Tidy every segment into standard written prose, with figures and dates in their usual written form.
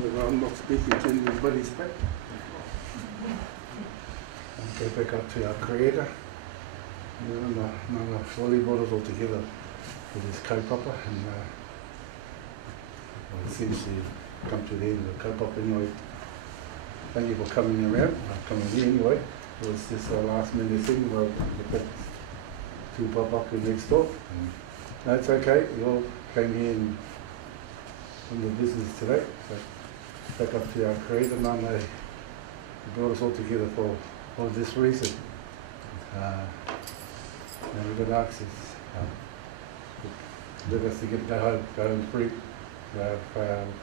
I'm not speaking to anybody's back. Go back up to our Creator. Nanga Whali brought us all together with his kaupapa, and essentially come to the end of the kaupapa anyway. Thank you for coming around, coming here anyway. It was just our last minute thing where we got two papaku next door. No, it's okay, we all came here and on the business today. So back up to our Creator, Nana, he brought us all together for this reason. And we've got access. Let us to go home free,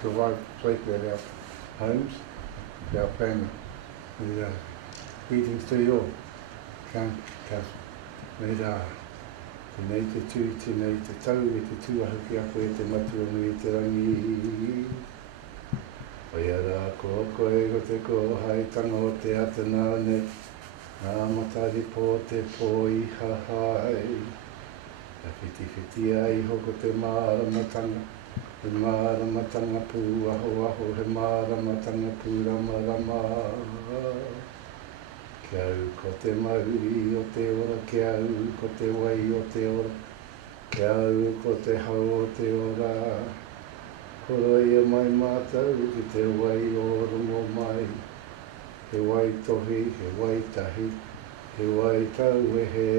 provide safely at our homes, to our family. With greetings to you all. Tēnei te tū, tēnei te tau, e te tūahu ki a koe, te matua nui te rangi. Oi ara ko e ko te ko hai tanga o te atanane, ngā matari pō te pō i hahai. Ka whiti ai hoko te māramatanga, he māramatanga pū aho, he māramatanga pū rama. Kia au ko te mauri o te ora, kia au ko te wai o te ora, kia au ko te hau o te ora. Koro ia mai mātou ki te wai o rongo mai. He wai tohi, he wai tahi, he wai tauehe.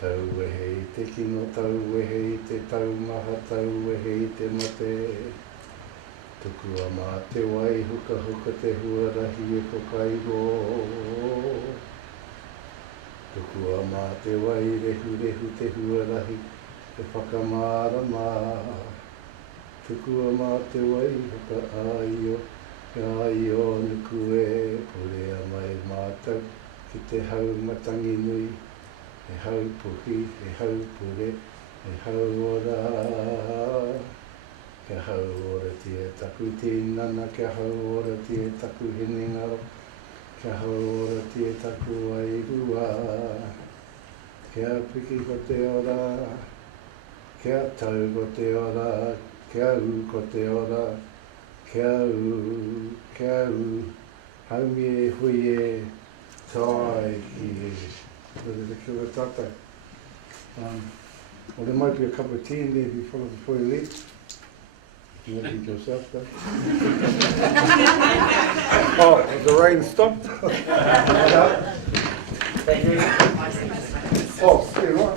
Tauehe i te kino, tauehe i te taumaha, tauehe i te mate. Tukua mā te wai, huka te huarahi e whakaigo. Tukua mā te wai, rehu te huarahi e whakamārama. Tukua mā te wai, huka aio nuku e purea mai mātou ki te hau matangi nui, e hau puhi, e hau pure, e hau ora. Kia hau ora tia taku tīnana, kia hau ora tia taku hinengaro, kia hau ora tia taku airua. Kia piki ko te ora, kia tau ko te ora, kia u ko te ora, kia u, haumi e hui e, tai ki e. Kia ora tātou. Well, there might be a cup of tea in there before you leave. You want to eat yourself, though? Oh, has the rain stopped? Thank you. Oh, see you right.